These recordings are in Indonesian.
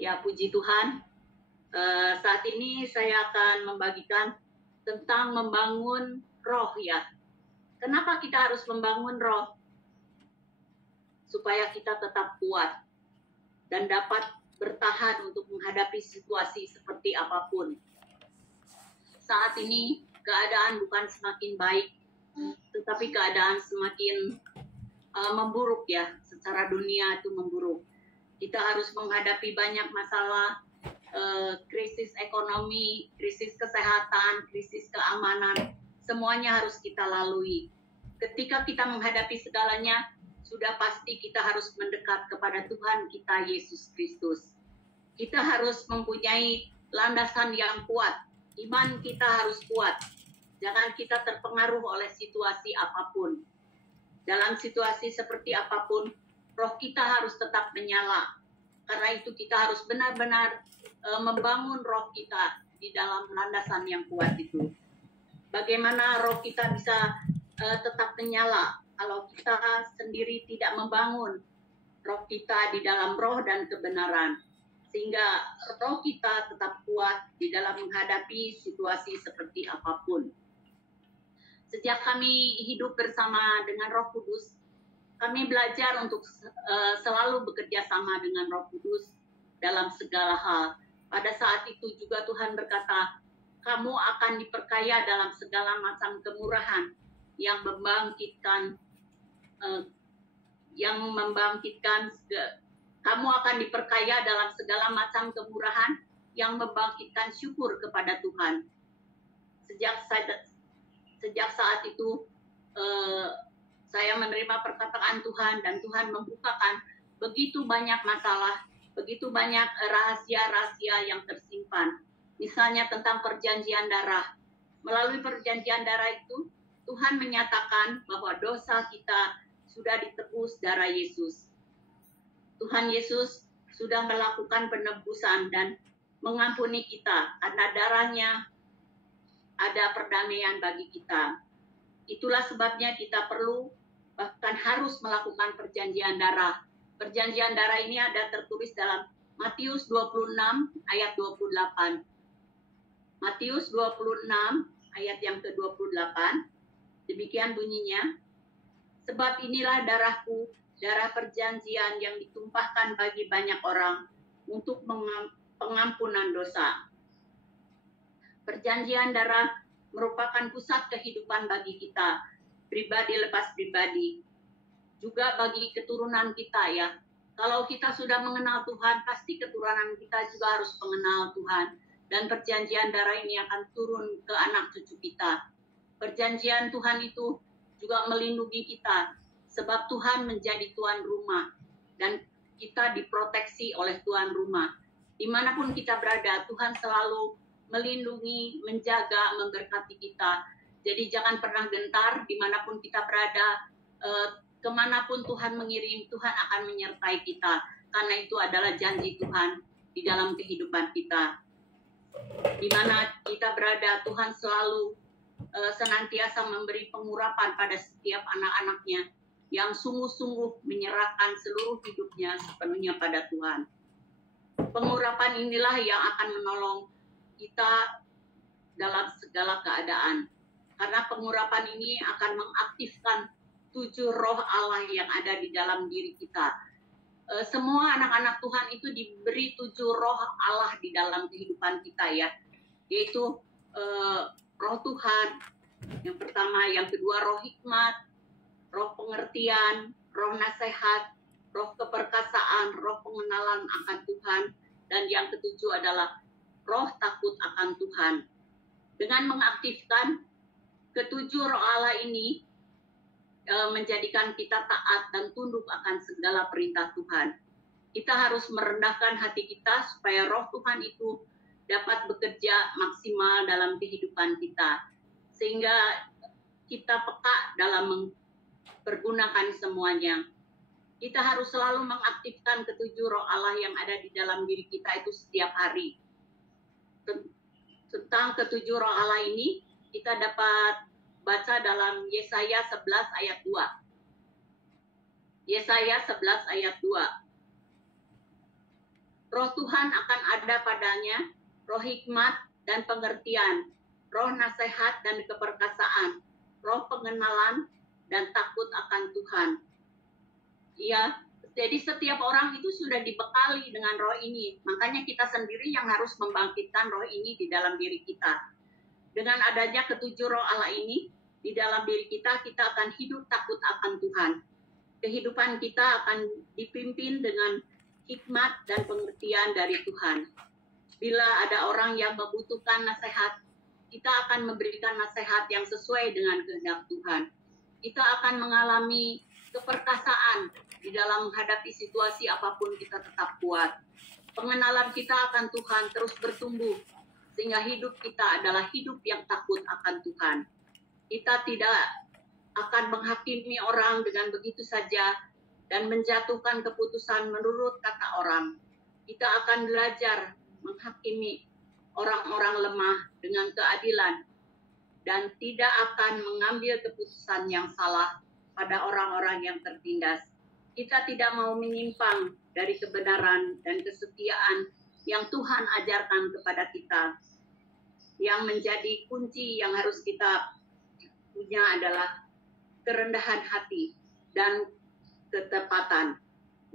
Ya, puji Tuhan. Saat ini saya akan membagikan tentang membangun roh ya. Kenapa kita harus membangun roh? Supaya kita tetap kuat dan dapat bertahan untuk menghadapi situasi seperti apapun. Saat ini keadaan bukan semakin baik, tetapi keadaan semakin memburuk ya. Secara dunia itu memburuk. Kita harus menghadapi banyak masalah, krisis ekonomi, krisis kesehatan, krisis keamanan, semuanya harus kita lalui. Ketika kita menghadapi segalanya, sudah pasti kita harus mendekat kepada Tuhan kita Yesus Kristus. Kita harus mempunyai landasan yang kuat, iman kita harus kuat. Jangan kita terpengaruh oleh situasi apapun. Dalam situasi seperti apapun, roh kita harus tetap menyala. Karena itu kita harus benar-benar membangun roh kita di dalam landasan yang kuat itu. Bagaimana roh kita bisa tetap menyala kalau kita sendiri tidak membangun roh kita di dalam roh dan kebenaran. Sehingga roh kita tetap kuat di dalam menghadapi situasi seperti apapun. Sejak kami hidup bersama dengan Roh Kudus, kami belajar untuk selalu bekerja sama dengan Roh Kudus dalam segala hal. Pada saat itu juga Tuhan berkata, kamu akan diperkaya dalam segala macam kemurahan yang membangkitkan, kamu akan diperkaya dalam segala macam kemurahan yang membangkitkan syukur kepada Tuhan. Sejak saat itu, saya menerima perkataan Tuhan dan Tuhan membukakan begitu banyak masalah, begitu banyak rahasia-rahasia yang tersimpan. Misalnya tentang perjanjian darah. Melalui perjanjian darah itu, Tuhan menyatakan bahwa dosa kita sudah ditebus darah Yesus. Tuhan Yesus sudah melakukan penebusan dan mengampuni kita karena darahnya ada perdamaian bagi kita. Itulah sebabnya kita perlu bahkan harus melakukan perjanjian darah. Perjanjian darah ini ada tertulis dalam Matius 26 ayat 28. Matius 26 ayat yang ke-28. Demikian bunyinya. Sebab inilah darahku, darah perjanjian yang ditumpahkan bagi banyak orang untuk pengampunan dosa. Perjanjian darah merupakan pusat kehidupan bagi kita, pribadi lepas pribadi. Juga bagi keturunan kita ya. Kalau kita sudah mengenal Tuhan, pasti keturunan kita juga harus mengenal Tuhan. Dan perjanjian darah ini akan turun ke anak cucu kita. Perjanjian Tuhan itu juga melindungi kita. Sebab Tuhan menjadi tuan rumah. Dan kita diproteksi oleh tuan rumah. Dimanapun kita berada, Tuhan selalu melindungi, menjaga, memberkati kita. Jadi jangan pernah gentar dimanapun kita berada, kemanapun Tuhan mengirim, Tuhan akan menyertai kita. Karena itu adalah janji Tuhan di dalam kehidupan kita. Di mana kita berada, Tuhan selalu senantiasa memberi pengurapan pada setiap anak-anaknya yang sungguh-sungguh menyerahkan seluruh hidupnya sepenuhnya pada Tuhan. Pengurapan inilah yang akan menolong kita dalam segala keadaan. Karena pengurapan ini akan mengaktifkan 7 roh Allah yang ada di dalam diri kita. Semua anak-anak Tuhan itu diberi 7 roh Allah di dalam kehidupan kita ya. Yaitu roh Tuhan, yang pertama, yang kedua roh hikmat, roh pengertian, roh nasihat, roh keperkasaan, roh pengenalan akan Tuhan, dan yang ketujuh adalah roh takut akan Tuhan. Dengan mengaktifkan ketujuh roh Allah ini, menjadikan kita taat dan tunduk akan segala perintah Tuhan. Kita harus merendahkan hati kita supaya roh Tuhan itu dapat bekerja maksimal dalam kehidupan kita. Sehingga kita peka dalam mempergunakan semuanya. Kita harus selalu mengaktifkan ketujuh roh Allah yang ada di dalam diri kita itu setiap hari. Tentang ketujuh roh Allah ini, kita dapat baca dalam Yesaya 11 ayat 2. Yesaya 11 ayat 2. Roh Tuhan akan ada padanya, roh hikmat dan pengertian, roh nasihat dan keperkasaan, roh pengenalan dan takut akan Tuhan. Ya, jadi setiap orang itu sudah dibekali dengan roh ini. Makanya kita sendiri yang harus membangkitkan roh ini di dalam diri kita. Dengan adanya ketujuh roh Allah ini di dalam diri kita, kita akan hidup takut akan Tuhan. Kehidupan kita akan dipimpin dengan hikmat dan pengertian dari Tuhan. Bila ada orang yang membutuhkan nasihat, kita akan memberikan nasihat yang sesuai dengan kehendak Tuhan. Kita akan mengalami keperkasaan di dalam menghadapi situasi apapun, kita tetap kuat. Pengenalan kita akan Tuhan terus bertumbuh, sehingga hidup kita adalah hidup yang takut akan Tuhan. Kita tidak akan menghakimi orang dengan begitu saja dan menjatuhkan keputusan menurut kata orang. Kita akan belajar menghakimi orang-orang lemah dengan keadilan dan tidak akan mengambil keputusan yang salah pada orang-orang yang tertindas. Kita tidak mau menyimpang dari kebenaran dan kesetiaan yang Tuhan ajarkan kepada kita. Yang menjadi kunci yang harus kita punya adalah kerendahan hati dan ketepatan.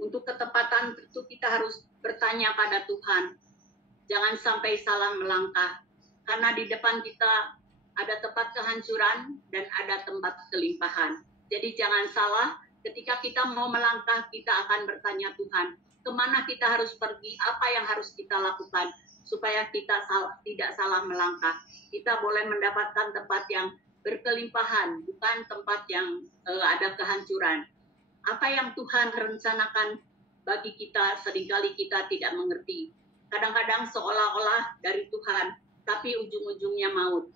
Untuk ketepatan itu kita harus bertanya pada Tuhan. Jangan sampai salah melangkah, karena di depan kita ada tempat kehancuran dan ada tempat kelimpahan. Jadi jangan salah, ketika kita mau melangkah, kita akan bertanya Tuhan, kemana kita harus pergi, apa yang harus kita lakukan, supaya kita tidak salah melangkah. Kita boleh mendapatkan tempat yang berkelimpahan, bukan tempat yang ada kehancuran. Apa yang Tuhan rencanakan bagi kita, seringkali kita tidak mengerti. Kadang-kadang seolah-olah dari Tuhan, tapi ujung-ujungnya maut.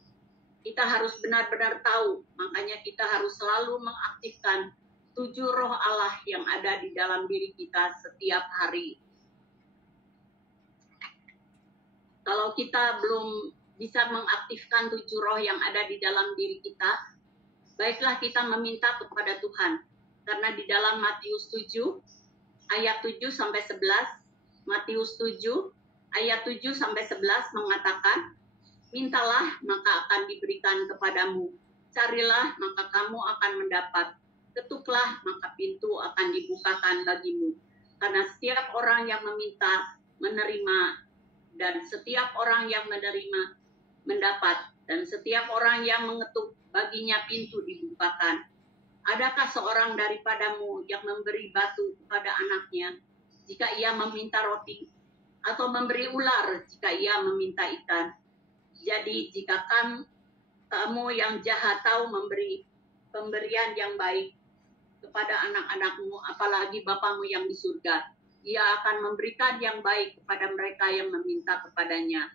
Kita harus benar-benar tahu, makanya kita harus selalu mengaktifkan 7 roh Allah yang ada di dalam diri kita setiap hari. Kalau kita belum bisa mengaktifkan 7 roh yang ada di dalam diri kita, baiklah kita meminta kepada Tuhan. Karena di dalam Matius 7, ayat 7-11, Matius 7, ayat 7-11 mengatakan, mintalah maka akan diberikan kepadamu, carilah maka kamu akan mendapat, ketuklah maka pintu akan dibukakan bagimu. Karena setiap orang yang meminta, menerima, dan setiap orang yang menerima, mendapat, dan setiap orang yang mengetuk, baginya pintu dibukakan. Adakah seorang daripadamu yang memberi batu kepada anaknya jika ia meminta roti, atau memberi ular jika ia meminta ikan? Jadi jika kamu yang jahat tahu memberi pemberian yang baik kepada anak-anakmu, apalagi Bapamu yang di surga, Ia akan memberikan yang baik kepada mereka yang meminta kepadanya.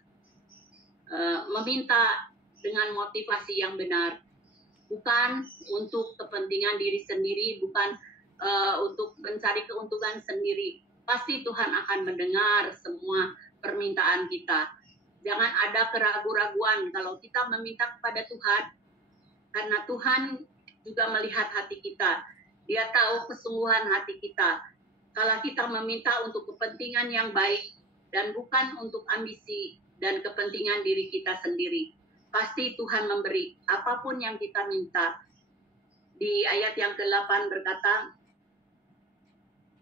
Meminta dengan motivasi yang benar, bukan untuk kepentingan diri sendiri, bukan untuk mencari keuntungan sendiri. Pasti Tuhan akan mendengar semua permintaan kita. Jangan ada keraguan-raguan kalau kita meminta kepada Tuhan, karena Tuhan juga melihat hati kita. Dia tahu kesungguhan hati kita. Kalau kita meminta untuk kepentingan yang baik dan bukan untuk ambisi dan kepentingan diri kita sendiri, pasti Tuhan memberi apapun yang kita minta. Di ayat yang ke-8 berkata,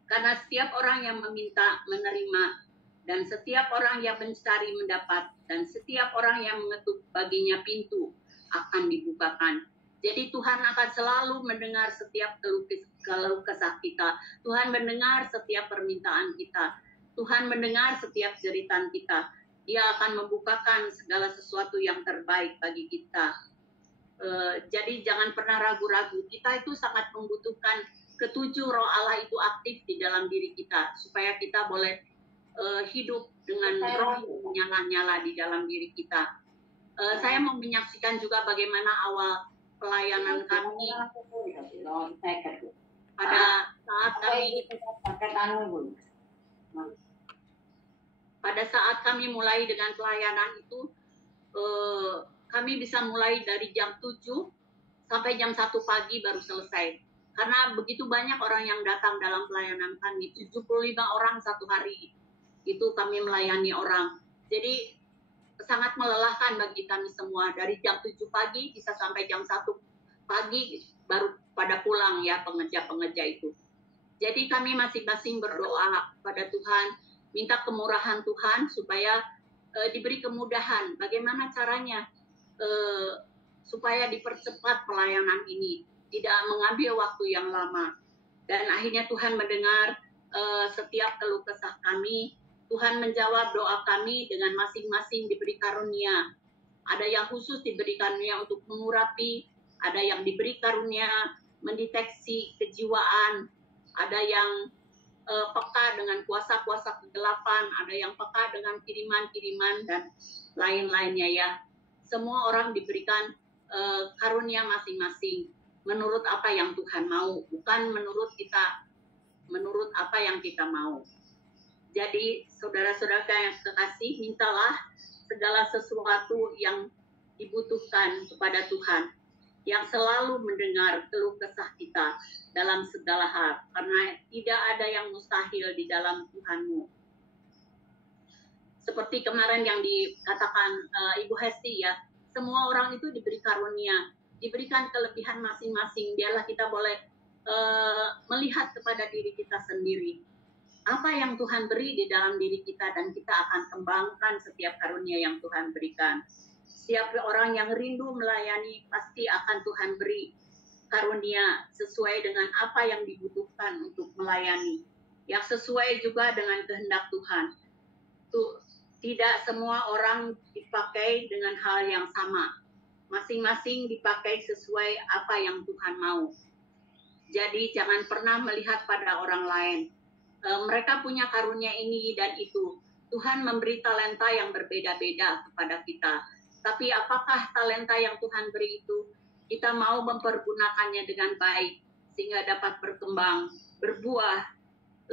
karena setiap orang yang meminta menerima, dan setiap orang yang mencari mendapat, dan setiap orang yang mengetuk baginya pintu akan dibukakan. Jadi Tuhan akan selalu mendengar setiap keluh kesah kita. Tuhan mendengar setiap permintaan kita. Tuhan mendengar setiap jeritan kita. Dia akan membukakan segala sesuatu yang terbaik bagi kita. Jadi jangan pernah ragu-ragu. Kita itu sangat membutuhkan ketujuh roh Allah itu aktif di dalam diri kita, supaya kita boleh hidup dengan roh yang menyala-nyala di dalam diri kita. Saya mau menyaksikan juga bagaimana awal pelayanan kami pada saat kami mulai dengan pelayanan itu, kami bisa mulai dari jam 7 sampai jam 1 pagi baru selesai. Karena begitu banyak orang yang datang dalam pelayanan kami, 75 orang satu hari. itu kami melayani orang. Jadi sangat melelahkan bagi kami semua. Dari jam 7 pagi bisa sampai jam 1 pagi baru pada pulang ya pengerja-pengerja itu. Jadi kami masing-masing berdoa pada Tuhan, minta kemurahan Tuhan supaya diberi kemudahan. Bagaimana caranya supaya dipercepat pelayanan ini, tidak mengambil waktu yang lama. Dan akhirnya Tuhan mendengar setiap keluh kesah kami. Tuhan menjawab doa kami dengan masing-masing diberi karunia. Ada yang khusus diberi karunia untuk mengurapi, ada yang diberi karunia mendeteksi kejiwaan, ada yang peka dengan kuasa-kuasa kegelapan, ada yang peka dengan kiriman-kiriman dan lain-lainnya ya. Semua orang diberikan karunia masing-masing menurut apa yang Tuhan mau, bukan menurut kita, menurut apa yang kita mau. Jadi saudara-saudara yang kekasih, mintalah segala sesuatu yang dibutuhkan kepada Tuhan, yang selalu mendengar keluh kesah kita dalam segala hal, karena tidak ada yang mustahil di dalam Tuhanmu. Seperti kemarin yang dikatakan Ibu Hesti ya, semua orang itu diberi karunia, diberikan kelebihan masing-masing. Biarlah kita boleh melihat kepada diri kita sendiri. Apa yang Tuhan beri di dalam diri kita, dan kita akan kembangkan setiap karunia yang Tuhan berikan. Setiap orang yang rindu melayani pasti akan Tuhan beri karunia sesuai dengan apa yang dibutuhkan untuk melayani, yang sesuai juga dengan kehendak Tuhan. Tidak semua orang dipakai dengan hal yang sama. Masing-masing dipakai sesuai apa yang Tuhan mau. Jadi jangan pernah melihat pada orang lain. Mereka punya karunia ini dan itu. Tuhan memberi talenta yang berbeda-beda kepada kita. Tapi apakah talenta yang Tuhan beri itu kita mau mempergunakannya dengan baik sehingga dapat berkembang, berbuah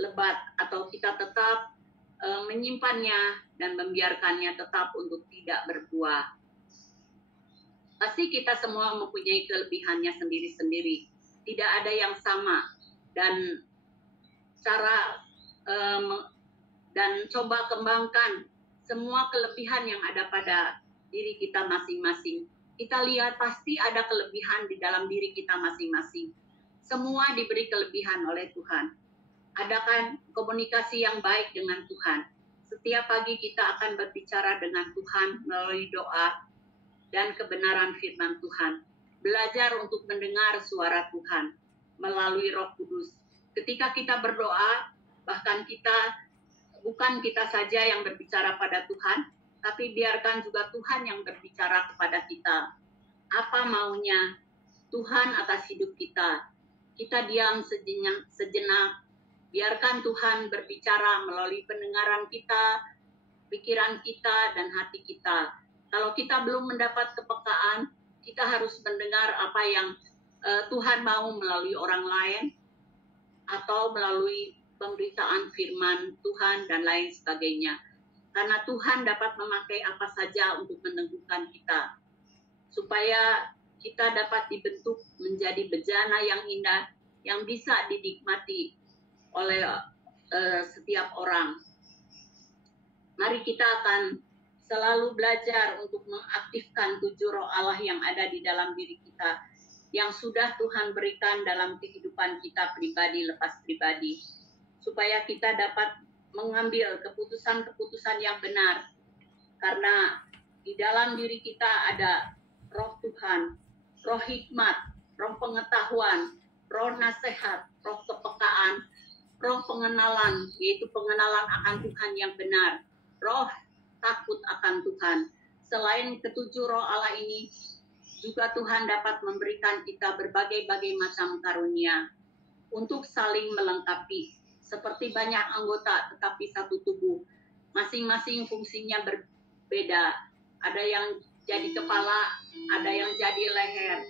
lebat, atau kita tetap menyimpannya dan membiarkannya tetap untuk tidak berbuah? Pasti kita semua mempunyai kelebihannya sendiri-sendiri. Tidak ada yang sama, dan cara dan coba kembangkan semua kelebihan yang ada pada diri kita masing-masing. Kita lihat pasti ada kelebihan di dalam diri kita masing-masing. Semua diberi kelebihan oleh Tuhan. Adakan komunikasi yang baik dengan Tuhan. Setiap pagi kita akan berbicara dengan Tuhan melalui doa dan kebenaran firman Tuhan. Belajar untuk mendengar suara Tuhan melalui Roh Kudus. Ketika kita berdoa, bahkan bukan kita saja yang berbicara pada Tuhan, tapi biarkan juga Tuhan yang berbicara kepada kita. Apa maunya Tuhan atas hidup kita? Kita diam sejenak, biarkan Tuhan berbicara melalui pendengaran kita, pikiran kita, dan hati kita. Kalau kita belum mendapat kepekaan, kita harus mendengar apa yang Tuhan mau melalui orang lain, atau melalui pemberitaan firman Tuhan dan lain sebagainya. Karena Tuhan dapat memakai apa saja untuk meneguhkan kita, supaya kita dapat dibentuk menjadi bejana yang indah, yang bisa dinikmati oleh setiap orang. Mari kita akan selalu belajar untuk mengaktifkan 7 roh Allah yang ada di dalam diri kita, yang sudah Tuhan berikan dalam kehidupan kita pribadi lepas pribadi, supaya kita dapat mengambil keputusan-keputusan yang benar. Karena di dalam diri kita ada roh Tuhan, roh hikmat, roh pengetahuan, roh nasihat, roh kepekaan, roh pengenalan, yaitu pengenalan akan Tuhan yang benar, roh takut akan Tuhan. Selain ketujuh roh Allah ini, juga Tuhan dapat memberikan kita berbagai-bagai macam karunia untuk saling melengkapi. Seperti banyak anggota tetapi satu tubuh, masing-masing fungsinya berbeda. Ada yang jadi kepala, ada yang jadi leher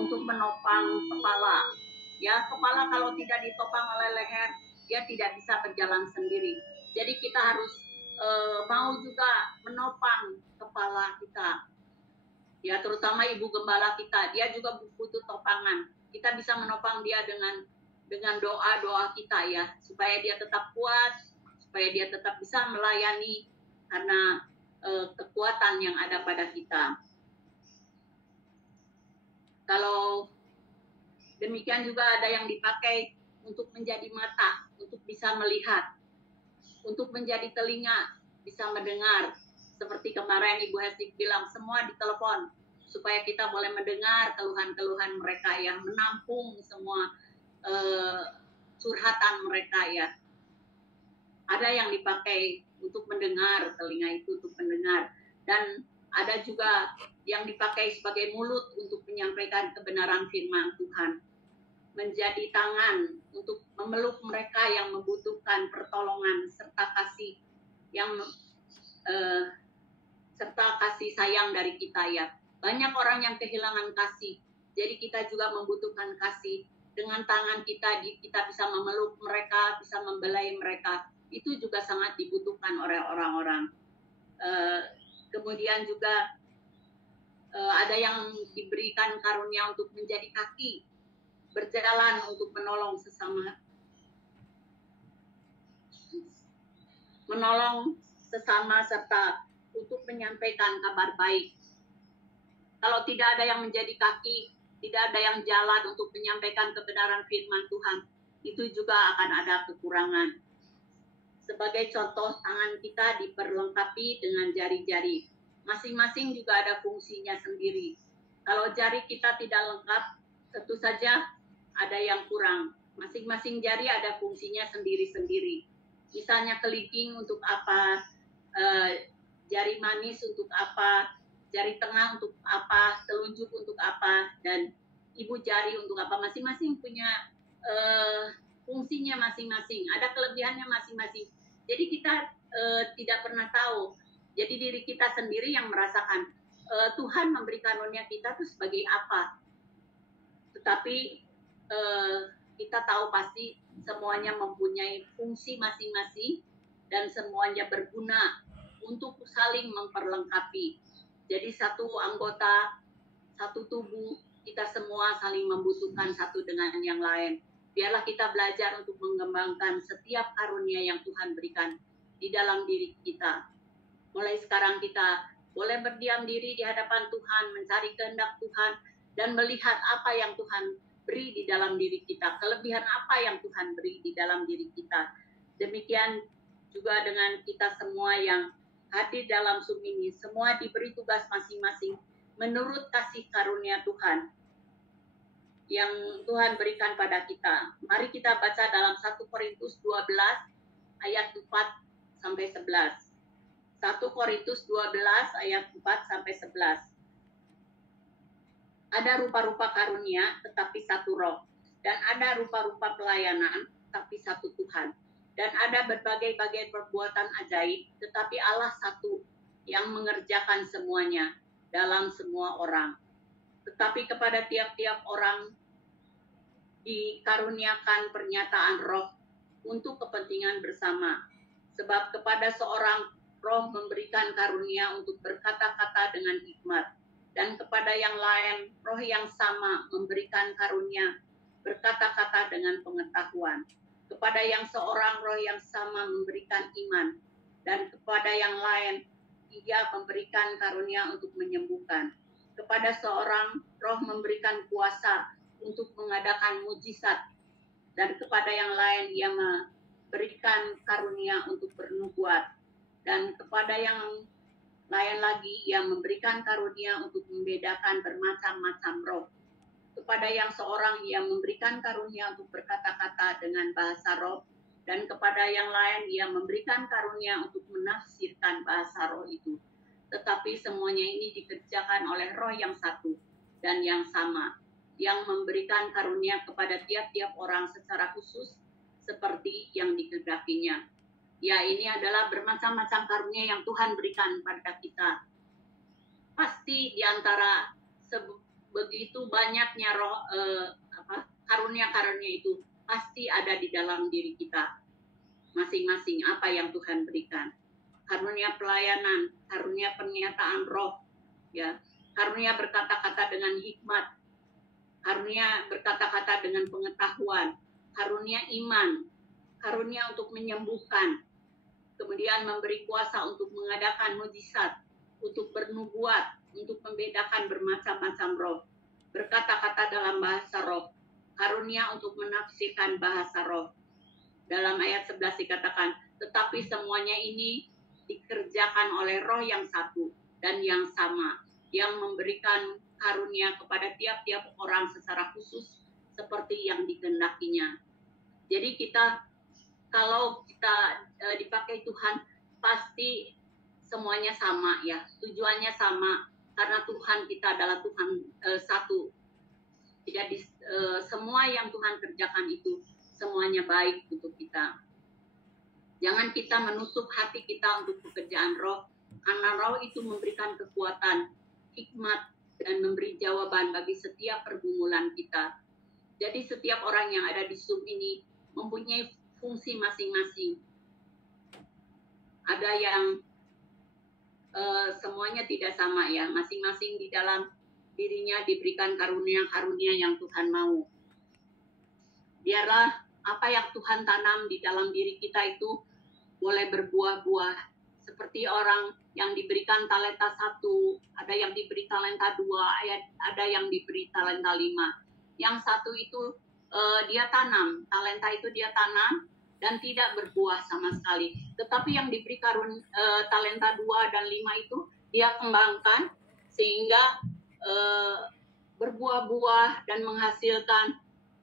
untuk menopang kepala. Ya, kepala kalau tidak ditopang oleh leher, dia tidak bisa berjalan sendiri. Jadi kita harus mau juga menopang kepala kita. Ya, terutama ibu gembala kita, dia juga butuh topangan. Kita bisa menopang dia dengan doa-doa kita ya, supaya dia tetap kuat, supaya dia tetap bisa melayani karena kekuatan yang ada pada kita. Kalau demikian juga ada yang dipakai untuk menjadi mata, untuk bisa melihat, untuk menjadi telinga, bisa mendengar. Seperti kemarin Ibu Hesti bilang, semua ditelepon supaya kita boleh mendengar keluhan-keluhan mereka, yang menampung semua curhatan mereka ya. Ada yang dipakai untuk mendengar, telinga itu untuk mendengar, dan ada juga yang dipakai sebagai mulut untuk menyampaikan kebenaran firman Tuhan, menjadi tangan untuk memeluk mereka yang membutuhkan pertolongan serta kasih yang serta kasih sayang dari kita ya. Banyak orang yang kehilangan kasih, jadi kita juga membutuhkan kasih. Dengan tangan kita bisa memeluk mereka, bisa membelai mereka. Itu juga sangat dibutuhkan oleh orang-orang. Kemudian juga ada yang diberikan karunia untuk menjadi kaki, berjalan untuk menolong sesama serta untuk menyampaikan kabar baik. Kalau tidak ada yang menjadi kaki, tidak ada yang jalan untuk menyampaikan kebenaran firman Tuhan, itu juga akan ada kekurangan. Sebagai contoh, tangan kita diperlengkapi dengan jari-jari. Masing-masing juga ada fungsinya sendiri. Kalau jari kita tidak lengkap, tentu saja ada yang kurang. Masing-masing jari ada fungsinya sendiri-sendiri. Misalnya kelingking untuk apa, jari manis untuk apa, jari tengah untuk apa, telunjuk untuk apa, dan ibu jari untuk apa. Masing-masing punya fungsinya masing-masing, ada kelebihannya masing-masing. Jadi kita tidak pernah tahu. Jadi diri kita sendiri yang merasakan Tuhan memberi karunia kita itu sebagai apa. Tetapi kita tahu pasti semuanya mempunyai fungsi masing-masing dan semuanya berguna untuk saling memperlengkapi. Jadi satu anggota, satu tubuh, kita semua saling membutuhkan satu dengan yang lain. Biarlah kita belajar untuk mengembangkan setiap karunia yang Tuhan berikan di dalam diri kita. Mulai sekarang kita boleh berdiam diri di hadapan Tuhan, mencari kehendak Tuhan, dan melihat apa yang Tuhan beri di dalam diri kita, kelebihan apa yang Tuhan beri di dalam diri kita. Demikian juga dengan kita semua yang hadir dalam Zoom ini, semua diberi tugas masing-masing menurut kasih karunia Tuhan yang Tuhan berikan pada kita. Mari kita baca dalam 1 Korintus 12 ayat 4 sampai 11. 1 Korintus 12 ayat 4 sampai 11. Ada rupa-rupa karunia tetapi satu roh, dan ada rupa-rupa pelayanan tapi satu Tuhan. Dan ada berbagai-bagai perbuatan ajaib, tetapi Allah satu yang mengerjakan semuanya dalam semua orang. Tetapi kepada tiap-tiap orang dikaruniakan pernyataan roh untuk kepentingan bersama. Sebab kepada seorang roh memberikan karunia untuk berkata-kata dengan hikmat, dan kepada yang lain roh yang sama memberikan karunia berkata-kata dengan pengetahuan. Kepada yang seorang roh yang sama memberikan iman, dan kepada yang lain Ia memberikan karunia untuk menyembuhkan. Kepada seorang roh memberikan kuasa untuk mengadakan mujizat, dan kepada yang lain Ia memberikan karunia untuk bernubuat, dan kepada yang lain lagi Ia memberikan karunia untuk membedakan bermacam-macam roh. Kepada yang seorang Ia memberikan karunia untuk berkata-kata dengan bahasa roh, dan kepada yang lain Ia memberikan karunia untuk menafsirkan bahasa roh itu. Tetapi semuanya ini dikerjakan oleh roh yang satu dan yang sama, yang memberikan karunia kepada tiap-tiap orang secara khusus seperti yang dikehendakinya. Ya, ini adalah bermacam-macam karunia yang Tuhan berikan pada kita. Pasti di antara begitu banyaknya roh karunia-karunia itu pasti ada di dalam diri kita masing-masing apa yang Tuhan berikan. Karunia pelayanan, karunia pernyataan roh, ya, karunia berkata-kata dengan hikmat, karunia berkata-kata dengan pengetahuan, karunia iman, karunia untuk menyembuhkan, kemudian memberi kuasa untuk mengadakan mujizat, untuk bernubuat, untuk membedakan bermacam-macam roh, berkata-kata dalam bahasa roh, karunia untuk menafsirkan bahasa roh. Dalam ayat 11 dikatakan, tetapi semuanya ini dikerjakan oleh roh yang satu dan yang sama, yang memberikan karunia kepada tiap-tiap orang secara khusus seperti yang dikehendakinya. Jadi kalau kita dipakai Tuhan, pasti semuanya sama ya, tujuannya sama, karena Tuhan kita adalah Tuhan satu. Jadi semua yang Tuhan kerjakan itu semuanya baik untuk kita. Jangan kita menutup hati kita untuk pekerjaan roh, karena roh itu memberikan kekuatan, hikmat, dan memberi jawaban bagi setiap pergumulan kita. Jadi setiap orang yang ada di Zoom ini mempunyai fungsi masing-masing. Ada yang semuanya tidak sama ya, masing-masing di dalam dirinya diberikan karunia-karunia yang Tuhan mau. Biarlah apa yang Tuhan tanam di dalam diri kita itu boleh berbuah-buah. Seperti orang yang diberikan talenta 1, ada yang diberi talenta 2, ada yang diberi talenta 5. Yang satu itu dia tanam, talenta itu dia tanam dan tidak berbuah sama sekali. Tetapi yang diberi talenta 2 dan 5 itu dia kembangkan sehingga berbuah-buah dan menghasilkan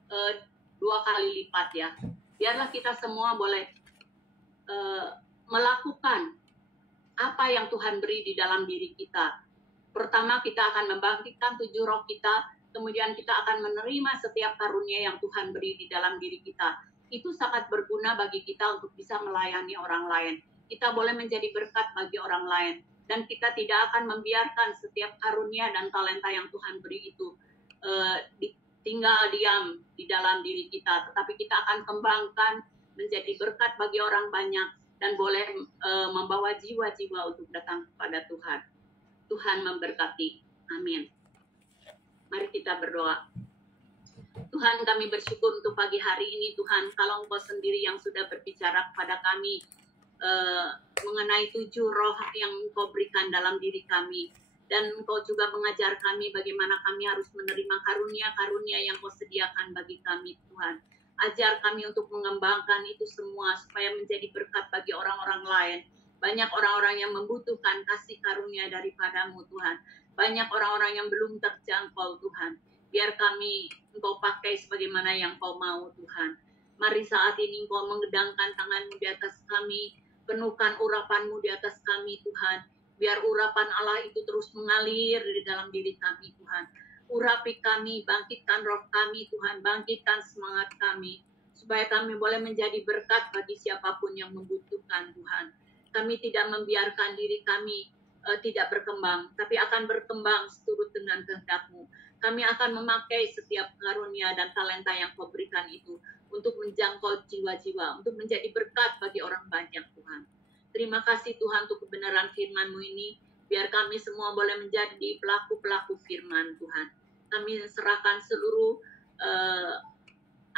2 kali lipat ya. Biarlah kita semua boleh melakukan apa yang Tuhan beri di dalam diri kita. Pertama, kita akan membangkitkan 7 roh kita, kemudian kita akan menerima setiap karunia yang Tuhan beri di dalam diri kita. Itu sangat berguna bagi kita untuk bisa melayani orang lain. Kita boleh menjadi berkat bagi orang lain, dan kita tidak akan membiarkan setiap karunia dan talenta yang Tuhan beri itu tinggal diam di dalam diri kita, tetapi kita akan kembangkan menjadi berkat bagi orang banyak dan boleh membawa jiwa-jiwa untuk datang kepada Tuhan. Tuhan memberkati. Amin. Mari kita berdoa. Tuhan, kami bersyukur untuk pagi hari ini, Tuhan, kalau Engkau sendiri yang sudah berbicara kepada kami mengenai 7 roh yang Engkau berikan dalam diri kami. Dan Engkau juga mengajar kami bagaimana kami harus menerima karunia-karunia yang Kau sediakan bagi kami, Tuhan. Ajar kami untuk mengembangkan itu semua supaya menjadi berkat bagi orang-orang lain. Banyak orang-orang yang membutuhkan kasih karunia daripadamu, Tuhan. Banyak orang-orang yang belum terjangkau, Tuhan. Biar kami Engkau pakai sebagaimana yang Kau mau, Tuhan. Mari saat ini Engkau mengedangkan tangan-Mu di atas kami, penuhkan urapan-Mu di atas kami, Tuhan. Biar urapan Allah itu terus mengalir di dalam diri kami, Tuhan. Urapi kami, bangkitkan roh kami, Tuhan. Bangkitkan semangat kami, supaya kami boleh menjadi berkat bagi siapapun yang membutuhkan, Tuhan. Kami tidak membiarkan diri kami tidak berkembang, tapi akan berkembang seturut dengan kehendak-Mu. Kami akan memakai setiap karunia dan talenta yang Kau berikan itu untuk menjangkau jiwa-jiwa, untuk menjadi berkat bagi orang banyak, Tuhan. Terima kasih Tuhan untuk kebenaran firman-Mu ini. Biar kami semua boleh menjadi pelaku-pelaku firman, Tuhan. Kami serahkan seluruh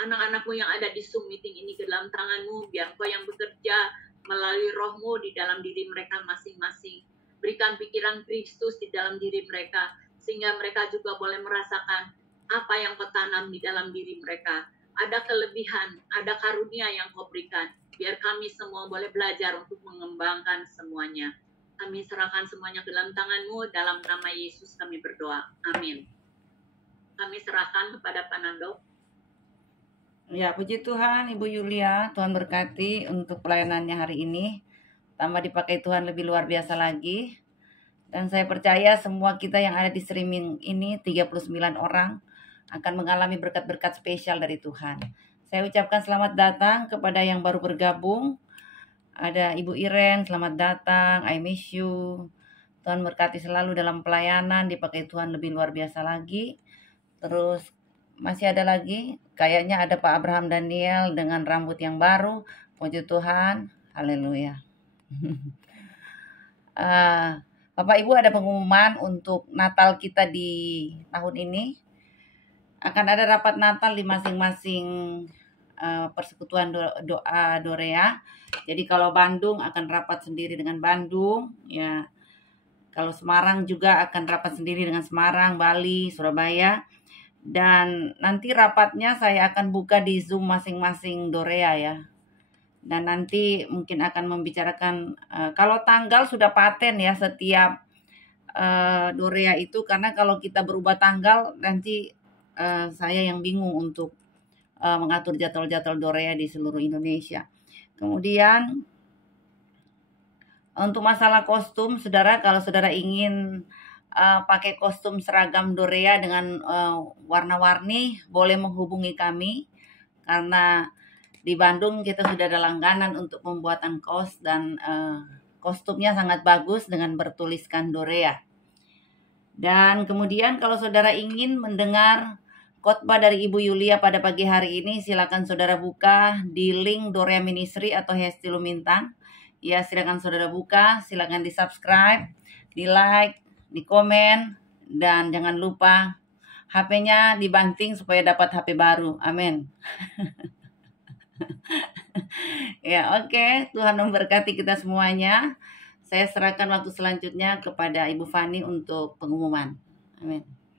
anak-anak-Mu yang ada di Zoom meeting ini ke dalam tangan-Mu. Biar Kau yang bekerja melalui roh-Mu di dalam diri mereka masing-masing. Berikan pikiran Kristus di dalam diri mereka, sehingga mereka juga boleh merasakan apa yang Kau tanam di dalam diri mereka. Ada kelebihan, ada karunia yang Kau berikan. Biar kami semua boleh belajar untuk mengembangkan semuanya. Kami serahkan semuanya ke dalam tangan-Mu, dalam nama Yesus kami berdoa. Amin. Kami serahkan kepada Panando. Ya, puji Tuhan, Ibu Yulia. Tuhan berkati untuk pelayanannya hari ini. Tambah dipakai Tuhan lebih luar biasa lagi. Dan saya percaya semua kita yang ada di streaming ini, 39 orang, akan mengalami berkat-berkat spesial dari Tuhan. Saya ucapkan selamat datang kepada yang baru bergabung. Ada Ibu Iren, selamat datang. I miss you. Tuhan berkati selalu dalam pelayanan, dipakai Tuhan lebih luar biasa lagi. Terus masih ada lagi, kayaknya ada Pak Abraham Daniel dengan rambut yang baru. Puji Tuhan, haleluya. Bapak Ibu, ada pengumuman untuk Natal kita di tahun ini. Akan ada rapat Natal di masing-masing Persekutuan Doa Dorea. Jadi kalau Bandung akan rapat sendiri dengan Bandung, ya. Kalau Semarang juga akan rapat sendiri dengan Semarang, Bali, Surabaya. Dan nanti rapatnya saya akan buka di Zoom masing-masing Dorea ya. Dan nanti mungkin akan membicarakan, kalau tanggal sudah paten ya setiap Dorea itu, karena kalau kita berubah tanggal nanti saya yang bingung untuk mengatur jadwal-jadwal Dorea di seluruh Indonesia. Kemudian untuk masalah kostum, saudara, kalau saudara ingin pakai kostum seragam Dorea dengan warna-warni, boleh menghubungi kami, karena di Bandung kita sudah ada langganan untuk pembuatan kaos, dan kostumnya sangat bagus dengan bertuliskan Dorea. Dan kemudian kalau saudara ingin mendengar khotbah dari Ibu Yulia pada pagi hari ini, silakan saudara buka di link Dorea Ministry atau Hesti Lumintang. Ya, silakan saudara buka, silakan di subscribe, di like, di komen, dan jangan lupa HP-nya dibanting supaya dapat HP baru. Amin. Ya, oke. Tuhan memberkati kita semuanya. Saya serahkan waktu selanjutnya kepada Ibu Fani untuk pengumuman. Amin.